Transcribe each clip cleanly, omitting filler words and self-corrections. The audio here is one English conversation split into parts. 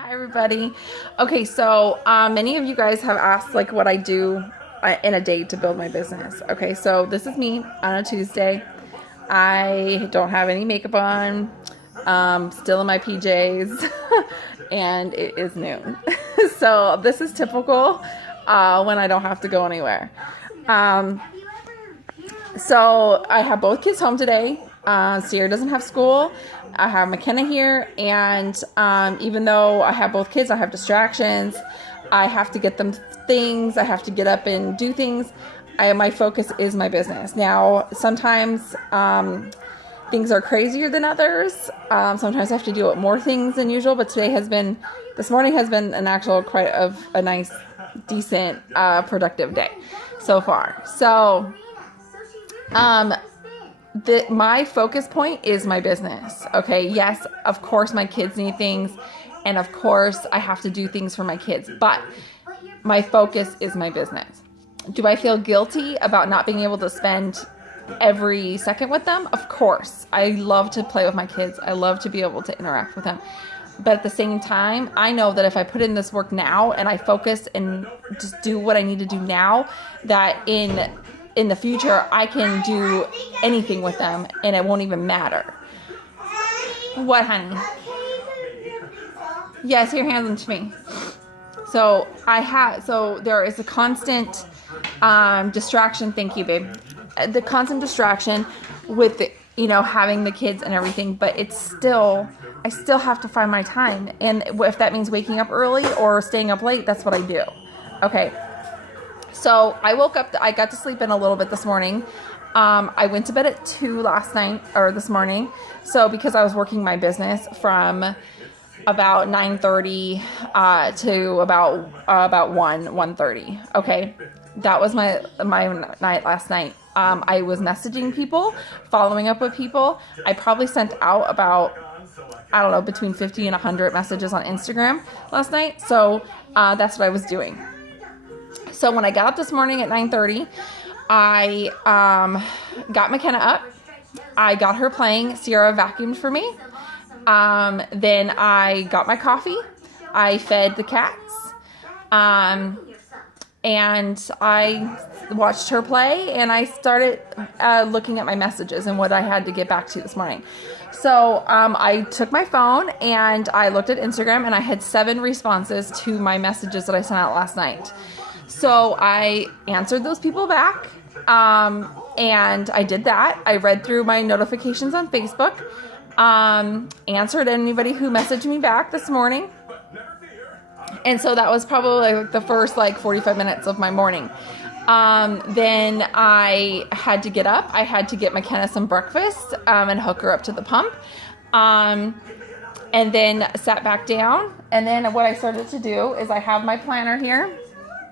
Hi everybody. Okay, so many of you guys have asked like what I do in a day to build my business. Okay, so this is me on a Tuesday. I don't have any makeup on, still in my PJs, and it is noon. So this is typical when I don't have to go anywhere. So I have both kids home today. Sierra doesn't have school. I have McKenna here, and even though I have both kids, I have distractions. I have to get them things. I have to get up and do things. My focus is my business. Now, sometimes things are crazier than others. Sometimes I have to deal with more things than usual, but this morning has been an actual quite of a nice, decent, productive day so far. So, my focus point is my business. Okay. Yes, of course my kids need things, and of course I have to do things for my kids, but my focus is my business. Do I feel guilty about not being able to spend every second with them? Of course. I love to play with my kids. I love to be able to interact with them. But at the same time, I know that if I put in this work now and I focus and just do what I need to do now, that in the future, I can do anything with them and it won't even matter. What, honey? Yes, your hands into me. So there is a constant distraction. Thank you, babe. The constant distraction with having the kids and everything, but I still have to find my time. And if that means waking up early or staying up late, that's what I do. Okay. So I woke up, I got to sleep in a little bit this morning. I went to bed at 2 this morning. So because I was working my business from about 9:30 to about 1:30. Okay. That was my night last night. I was messaging people, following up with people. I probably sent out about, I don't know, between 50 and 100 messages on Instagram last night. So that's what I was doing. So when I got up this morning at 9:30, I got McKenna up. I got her playing. Sierra vacuumed for me. Then I got my coffee. I fed the cats. And I watched her play, and I started looking at my messages and what I had to get back to this morning. So I took my phone and I looked at Instagram, and I had 7 responses to my messages that I sent out last night. So I answered those people back, and I did that. I read through my notifications on Facebook, answered anybody who messaged me back this morning. And so that was probably the first 45 minutes of my morning. Then I had to get up. I had to get McKenna some breakfast and hook her up to the pump. And then sat back down. And then what I started to do is I have my planner here.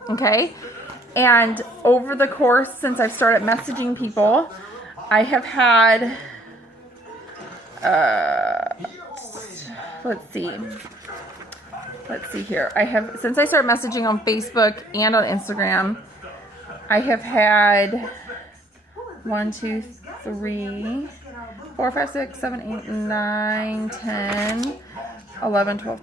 Okay. And over the course, since I've started messaging people, I have had, let's see here. Since I started messaging on Facebook and on Instagram, I have had 1, 2, 3, 4, 5, 6, 7, 8, 9, 10, 11, 12,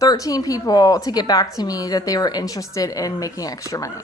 13 people to get back to me that they were interested in making extra money.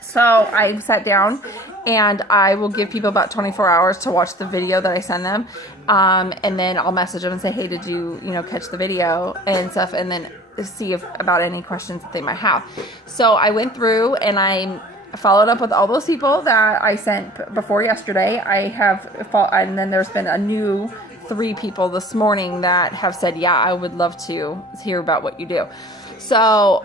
So I sat down, and I will give people about 24 hours to watch the video that I send them. And then I'll message them and say, hey, did you catch the video and stuff? And then see about any questions that they might have. So I went through and I followed up with all those people that I sent before yesterday. And then there's been a new 3 people this morning that have said, yeah, I would love to hear about what you do. So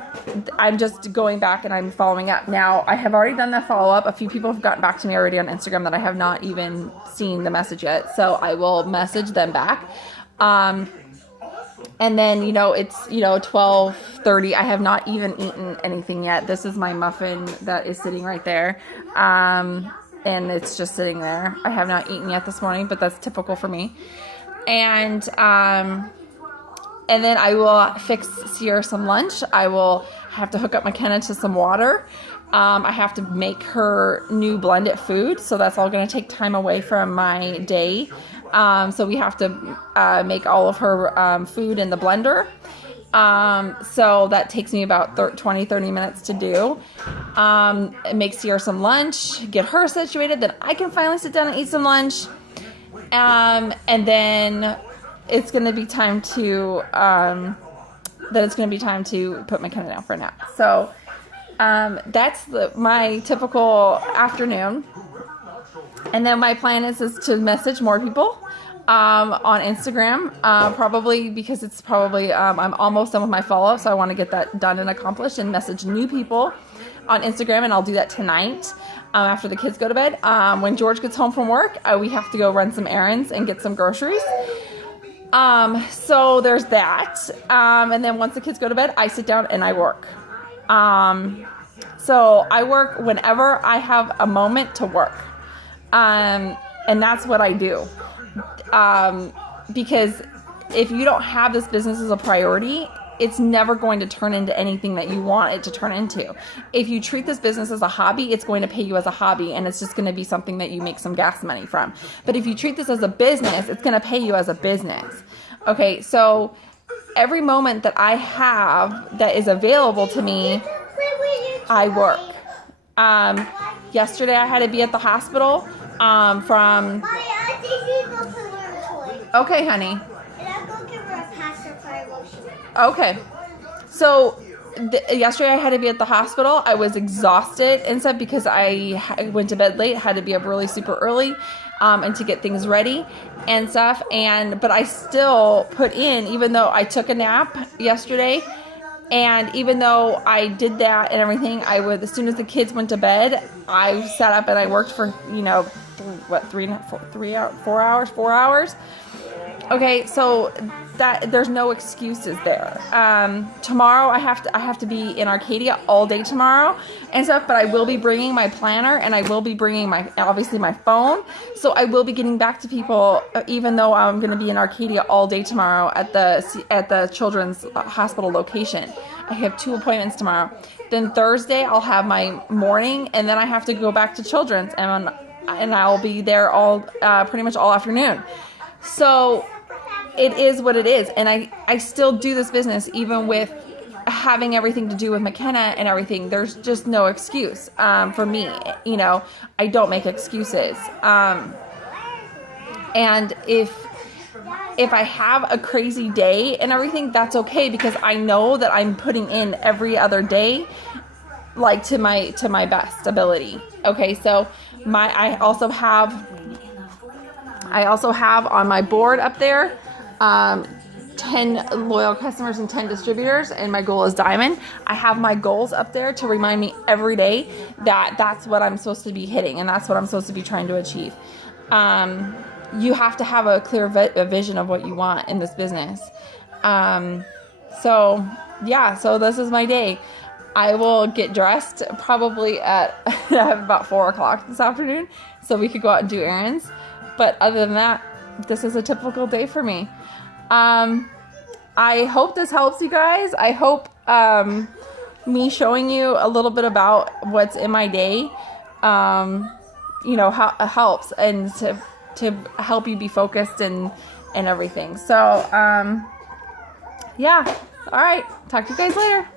I'm just going back and I'm following up. Now, I have already done that follow-up. A few people have gotten back to me already on Instagram that I have not even seen the message yet. So I will message them back. And then, it's, 12:30. I have not even eaten anything yet. This is my muffin that is sitting right there. And it's just sitting there. I have not eaten yet this morning, but that's typical for me. And then I will fix Sierra some lunch. I will have to hook up McKenna to some water. I have to make her new blended food, so that's all going to take time away from my day. So we have to make all of her food in the blender. So that takes me about 20-30 minutes to do. Make Sierra some lunch, get her situated, then I can finally sit down and eat some lunch. And then it's going to be time to put McKenna down for a nap. So that's my typical afternoon. And then my plan is to message more people on Instagram, probably because it's probably I'm almost done with my follow, so I want to get that done and accomplished and message new people on Instagram, and I'll do that tonight after the kids go to bed. When George gets home from work, we have to go run some errands and get some groceries. So there's that. And then once the kids go to bed, I sit down and I work. So I work whenever I have a moment to work. And that's what I do. Because if you don't have this business as a priority, it's never going to turn into anything that you want it to turn into. If you treat this business as a hobby, it's going to pay you as a hobby, and it's just going to be something that you make some gas money from. But if you treat this as a business, it's going to pay you as a business. Okay, so every moment that I have that is available to me, I work. Yesterday I had to be at the hospital from... Okay, honey. Okay. So yesterday I had to be at the hospital. I was exhausted and stuff because I went to bed late, had to be up really super early and to get things ready and stuff. But I still put in, even though I took a nap yesterday, and even though I did that and everything, as soon as the kids went to bed, I sat up and I worked for, 4 hours. Okay, so that there's no excuses there. Tomorrow I have to be in Arcadia all day tomorrow and stuff, but I will be bringing my planner and I will be bringing obviously my phone. So I will be getting back to people even though I'm going to be in Arcadia all day tomorrow at the Children's Hospital location. I have 2 appointments tomorrow. Then Thursday I'll have my morning, and then I have to go back to Children's, and I'll be there all pretty much all afternoon. So it is what it is. And I still do this business even with having everything to do with McKenna and everything. There's just no excuse for me. I don't make excuses. And if I have a crazy day and everything, that's okay, because I know that I'm putting in every other day like to my best ability. Okay, so I also have on my board up there 10 loyal customers and 10 distributors, and my goal is diamond. I have my goals up there to remind me every day that that's what I'm supposed to be hitting, and that's what I'm supposed to be trying to achieve. You have to have a clear vision of what you want in this business. So this is my day. I will get dressed probably at about 4 o'clock this afternoon so we could go out and do errands. But other than that, this is a typical day for me. I hope this helps you guys. I hope me showing you a little bit about what's in my day, helps, and to help you be focused and everything. So, all right. Talk to you guys later.